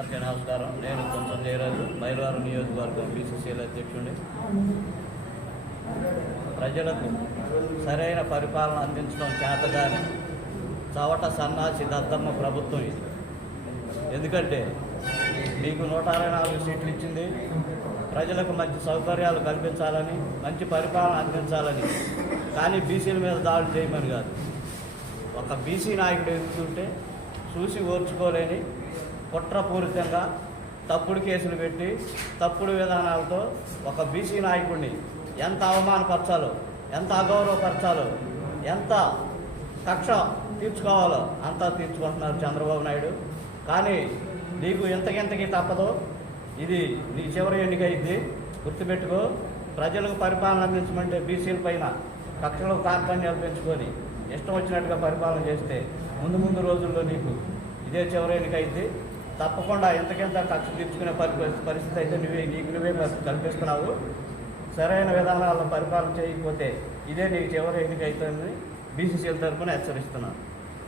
అందరికీ నమస్కారం. నేను కొంచెం జయరాజు మైలవారం నియోజకవర్గం బీసీసీఎల్ అధ్యక్షుడి ప్రజలకు సరైన పరిపాలన అందించడం చేతగాని చవట సన్నాసి దద్దమ్మ ప్రభుత్వం ఇది. ఎందుకంటే మీకు నూట అరవై నాలుగు సీట్లు ఇచ్చింది. ప్రజలకు మంచి సౌకర్యాలు కల్పించాలని మంచి పరిపాలన అందించాలని కానీ బీసీల మీద దాడులు చేయమని కాదు. ఒక బీసీ నాయకుడు ఎదుగుతుంటే చూసి ఓర్చుకోలేని కుట్రపూరితంగా తప్పుడు కేసులు పెట్టి తప్పుడు విధానాలతో ఒక బీసీ నాయకుడిని ఎంత అవమానపరచాలో ఎంత అగౌరవపరచాలో ఎంత కక్ష తీర్చుకోవాలో అంతా తీర్చుకుంటున్నారు చంద్రబాబు నాయుడు. కానీ నీకు ఇంతకింతకి తప్పదు. ఇది నీ చివరి ఎన్నిక అయింది. గుర్తుపెట్టుకో ప్రజలకు పరిపాలన అందించమంటే బీసీల పైన కక్షలకు తార్కాన్ని పెంచుకొని ఇష్టం వచ్చినట్టుగా పరిపాలన చేస్తే ముందు ముందు రోజుల్లో నీకు ఇదే చివరి ఎన్నిక అయింది. తప్పకుండా ఎంతకెంత ఖర్చు తీర్చుకునే పరి పరిస్థితి అయితే నువ్వే నీకు నువ్వే కల్పిస్తున్నావు. సరైన విధానాలను పరిపాలన చేయకపోతే ఇదే నీకు చివరి ఎన్నిక అవుతుందని బీసీసీల తరఫున హెచ్చరిస్తున్నాను.